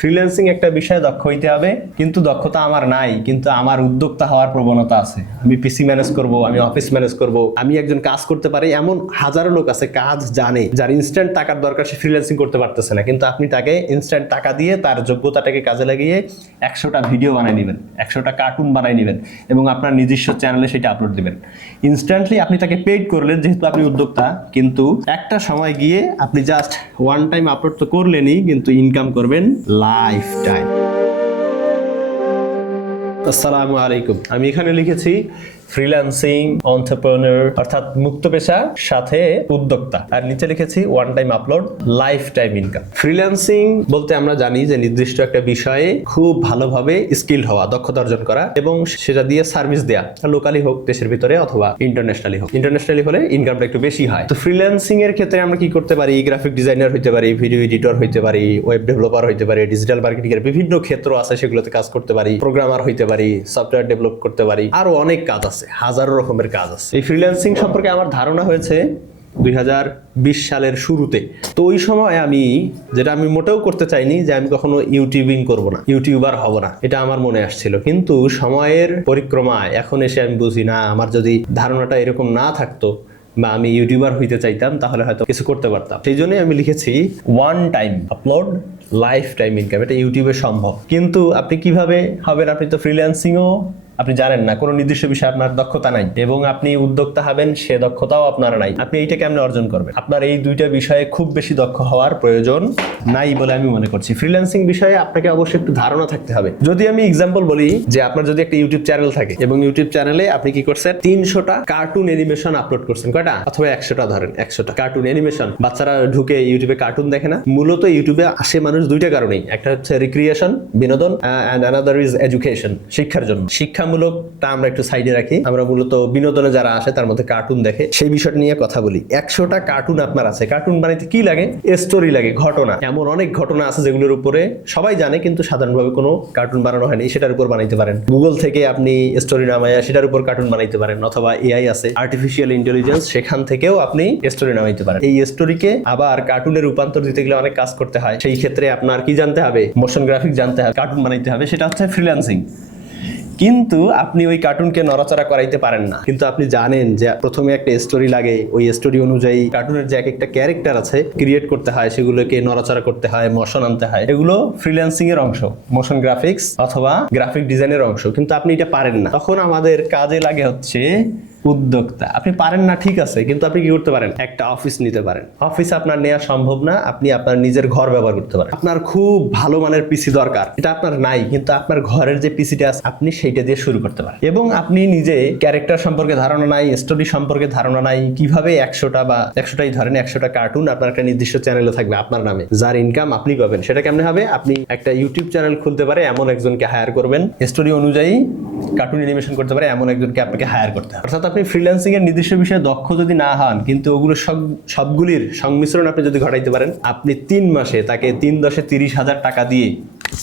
Freelancing একটা বিষয়ে দক্ষ হইতে হবে, কিন্তু দক্ষতা আমার নাই, কিন্তু আমার উদ্যোক্তা হওয়ার প্রবণতা আছে। আমি পিসি ম্যানেজ করব, আমি অফিস ম্যানেজ করব, আমি একজন কাজ করতে পারি, এমন হাজারো লোক আছে কাজ জানে, যার ইনস্ট্যান্ট টাকার দরকার, সে ফ্রিল্যান্সিং করতে পারতেছে না। কিন্তু আপনি তাকে ইনস্ট্যান্ট টাকা দিয়ে তার যোগ্যতাটাকে কাজে লাগিয়ে 100টা ভিডিও বানাই নেবেন, 100টা কার্টুন বানাই নেবেন এবং আপনার নিজস্ব চ্যানেলে সেটা আপলোড দিবেন। ইনস্ট্যান্টলি আপনি তাকে পেইড করলেন যেহেতু আপনি উদ্যোক্তা, কিন্তু একটা সময় গিয়ে আপনি জাস্ট ওয়ান টাইম আপলোড তো করলেনই, কিন্তু ইনকাম করবেন লাইফ টাইম। আসসালামু আলাইকুম। আমি এখানে লিখেছি ফ্রিল্যান্সিং এন্টারপ্রেনার অর্থাৎ মুক্ত পেশা সাথে উদ্যোক্তা, আর নিচে লিখেছি one time upload life time income. Freelancing বলতে আমরা জানি যে নির্দিষ্ট একটা বিষয়ে খুব ভালোভাবে স্কিল হওয়া, দক্ষতা অর্জন করা এবং সেটা দিয়ে সার্ভিস দেয়া, লোকালি হোক দেশের ভিতরে অথবা ইন্টারন্যাশনালি হোক। ইন্টারন্যাশনালি হলে ইনকামটা একটু বেশি হয়। তো ফ্রিল্যান্সিং এর ক্ষেত্রে আমরা কি করতে পারি? গ্রাফিক ডিজাইনার হইতে পারি, ভিডিও এডিটর হইতে পারি, ওয়েব ডেভেলপার হইতে পারি, ডিজিটাল মার্কেটিং এর বিভিন্ন ক্ষেত্র আছে সেগুলোতে কাজ করতে পারি, প্রোগ্রামার হইতে পারি, সফটওয়্যার ডেভেলপ করতে পারি, আরো অনেক কাজ আছে, হাজারো রকমের কাজ আছে। এই ফ্রিল্যান্সিং সম্পর্কে আমার ধারণা হয়েছে 2020 সালের শুরুতে। তো ওই সময় আমি মোটেও করতে চাইনি যে আমি কখনো ইউটিউবিং করব না, ইউটিউবার হব না, এটা আমার মনে আসছিল। কিন্তু সময়ের পরিক্রমায় এখন এসে আমি বুঝি না, আমার যদি ধারণাটা এরকম না থাকতো বা আমি ইউটিউবার হইতে চাইতাম তাহলে হয়তো কিছু করতে পারতাম। সেই জন্যই আমি লিখেছি one time upload life time income. এটা ইউটিউবে সম্ভব, কিন্তু আপনি কিভাবে হবেন? আপনি তো ফ্রিল্যান্সিংও আপনি জানেন না, কোনো নির্দিষ্ট বিষয়ে আপনার দক্ষতা নাই এবং আপনি উদ্যোক্তা হবেন সে দক্ষতাও আপনার নাই। আপনি এইটা কেমনে অর্জন করবেন? আপনার এই দুইটা বিষয়ে খুব বেশি দক্ষ হওয়ার প্রয়োজন নাই বলে আমি মনে করছি। ফ্রিল্যান্সিং বিষয়ে আপনাকে অবশ্যই একটু ধারণা থাকতে হবে। যদি আমি এক্সাম্পল বলি যে আপনার যদি একটা ইউটিউব চ্যানেল থাকে এবং ইউটিউব চ্যানেলে আপনি কি করছেন, 300টা কার্টুন অ্যানিমেশন আপলোড করছেন, কয়টা অথবা 100টা, ধরেন 100টা কার্টুন অ্যানিমেশন। বাচ্চারা ঢুকে ইউটিউবে কার্টুন দেখে না? মূলত ইউটিউবে আসে মানুষ দুইটা কারণেই, একটা হচ্ছে রিক্রিয়েশন, বিনোদন, এন্ড অ্যানাদার ইজ এডুকেশন, শিক্ষার জন্য। শিক্ষামূলকটা আমরা একটু সাইডে রাখি, আমরা মূলত বিনোদনে যারা আসে তার মধ্যে কার্টুন দেখে, সেই বিষয়টা নিয়ে কথা বলি। 100টা কার্টুন আপনার আছে, কার্টুন বানাইতে কি লাগে? স্টোরি লাগে, ঘটনা। এমন অনেক ঘটনা আছে যেগুলোর উপরে সবাই জানে কিন্তু সাধারণভাবে কোনো কার্টুন বানানো হয়নি, সেটার উপর বানাইতে পারেন। গুগল থেকে আপনি স্টোরি নামাইয়া সেটার উপর কার্টুন বানাইতে পারেন, অথবা এআই আছে, আর্টিফিশিয়াল ইন্টেলিজেন্স, সেখান থেকেও আপনি স্টোরি নামাইতে পারেন। এই স্টোরিকে আবার কার্টুনে রূপান্তর দিতে গেলে অনেক কাজ করতে হয়। সেই ক্ষেত্রে আপনার কি জানতে হবে? মোশন গ্রাফিক জানতে হবে, কার্টুন বানাইতে হবে, সেটা হচ্ছে ফ্রিল্যান্সিং। কিন্তু আপনি ওই কার্টুনকে নড়াচড়া করাইতে পারেন না, কিন্তু আপনি জানেন যে প্রথমে একটা স্টোরি লাগে, ওই স্টোরি অনুযায়ী কার্টুনের যে একটা ক্যারেক্টার আছে ক্রিয়েট করতে হয়, সেগুলোকে নড়াচড়া করতে হয়, মোশন আনতে হয়। এগুলো ফ্রিল্যান্সিং এর অংশ, মোশন গ্রাফিক্স অথবা গ্রাফিক ডিজাইনের অংশ, কিন্তু আপনি এটা পারেন না। তখন আমাদের কাজে লাগে হচ্ছে উদ্যোক্তা। আপনি পারেন না ঠিক আছে, কিন্তু আপনি কি করতে পারেন? একটা অফিস নিতে পারেন। অফিস আপনার নেওয়া সম্ভব না, আপনি আপনার নিজের ঘর ব্যবহার করতে পারেন। আপনার খুব ভালো মানের পিসি দরকার, এটা আপনার নাই, কিন্তু আপনার ঘরের যে পিসিটা আছে আপনি সেইটা দিয়ে শুরু করতে পারেন। এবং আপনি নিজে ক্যারেক্টার সম্পর্কে ধারণা নাই, স্টোরি সম্পর্কে ধারণা নাই, কিভাবে 100টা বা 100টাই ধরেন 100টা কার্টুন আপনার একটা নির্দিষ্ট চ্যানেলে থাকবে আপনার নামে, যার ইনকাম আপনি পাবেন। সেটা কেমনে হবে? আপনি একটা ইউটিউব চ্যানেল খুলতে পারে এমন একজনকে হায়ার করবেন, স্টোরি অনুযায়ী কার্টুন অ্যানিমেশন করতে পারে এমন একজনকে আপনাকে হায়ার করতে হবে। অর্থাৎ আপনি ফ্রিল্যান্সিং এর নির্দিষ্ট বিষয়ে দক্ষ যদি না হন, কিন্তু ওগুলো সবগুলির সংমিশ্রণ আপনি যদি ঘটাইতে পারেন, আপনি 3 মাসে তাকে 3×10 = 30,000 টাকা দিয়ে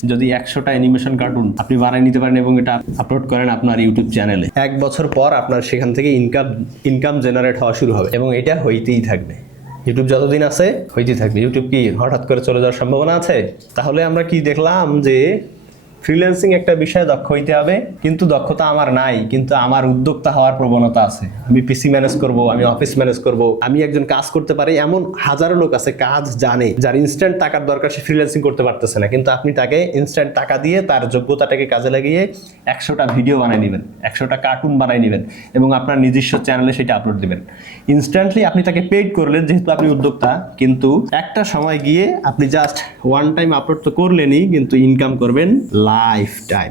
যদি 100টা অ্যানিমেশন কার্টুন আপনি বানিয়ে নিতে পারেন এবং এটা আপলোড করেন আপনার ইউটিউব চ্যানেলে, 1 বছর পর আপনার সেখান থেকে ইনকাম জেনারেট হওয়া শুরু হবে এবং এটা হইতেই থাকবে। ইউটিউব যতদিন আছে হইতেই থাকবে। ইউটিউব কি হঠাৎ করে চলে যাওয়ার সম্ভাবনা আছে? তাহলে আমরা কি দেখলাম যে ফ্রিল্যান্সিং একটা বিষয়ে দক্ষ হইতে হবে, কিন্তু দক্ষতা আমার নাই, কিন্তু আমার উদ্যোক্তা হওয়ার প্রবণতা আছে। আমি পিসি ম্যানেজ করব, আমি অফিস ম্যানেজ করব, আমি একজন কাজ করতে পারি, এমন হাজারো লোক আছে কাজ জানে, যার ইনস্ট্যান্ট টাকার দরকার, সে ফ্রিল্যান্সিং করতে পারতেছে না। কিন্তু আপনি তাকে ইনস্ট্যান্ট টাকা দিয়ে তার যোগ্যতাটাকে কাজে লাগিয়ে 100টা ভিডিও বানাই নেবেন, 100টা কার্টুন বানাই নেবেন এবং আপনার নিজস্ব চ্যানেলে সেটা আপলোড দিবেন। ইনস্ট্যান্টলি আপনি তাকে পেইড করলেন যেহেতু আপনি উদ্যোক্তা, কিন্তু একটা সময় গিয়ে আপনি জাস্ট ওয়ান টাইম আপলোড তো করলেনই, কিন্তু ইনকাম করবেন লাইফ টাইম।